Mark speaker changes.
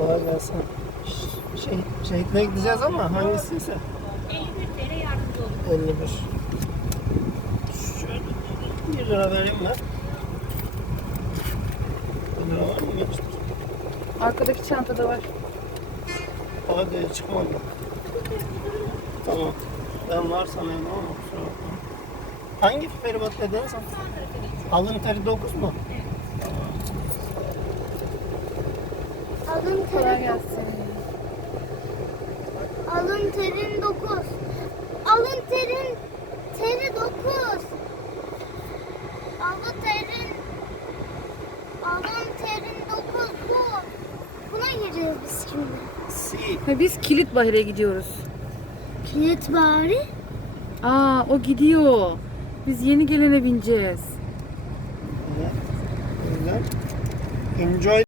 Speaker 1: Kolay gelsin. Şehitliğe gideceğiz ama hangisiyse?
Speaker 2: 51 TL yardımcı olur.
Speaker 1: 51. Şöyle 1 lira vereyim ben. 1 lira var mı gençler?
Speaker 3: Arkadaki çantada var.
Speaker 1: Hadi çıkmadı. Tamam. Ben var sanıyorum ama kusura bakma. Hangi feribot dediniz? Alın teri 9 mu?
Speaker 4: Alın
Speaker 3: Kolay
Speaker 4: terin,
Speaker 3: gelsin.
Speaker 4: alın terin 9. Alın terin teri 9. Alın terin 9 bu. Buna gireceğiz biz şimdi.
Speaker 1: Si.
Speaker 3: Ha, biz Kilitbahir'e gidiyoruz.
Speaker 4: Kilit bari.
Speaker 3: Aa, o gidiyor. Biz yeni gelene bineceğiz.
Speaker 1: Evet. Güzel. Enjoy.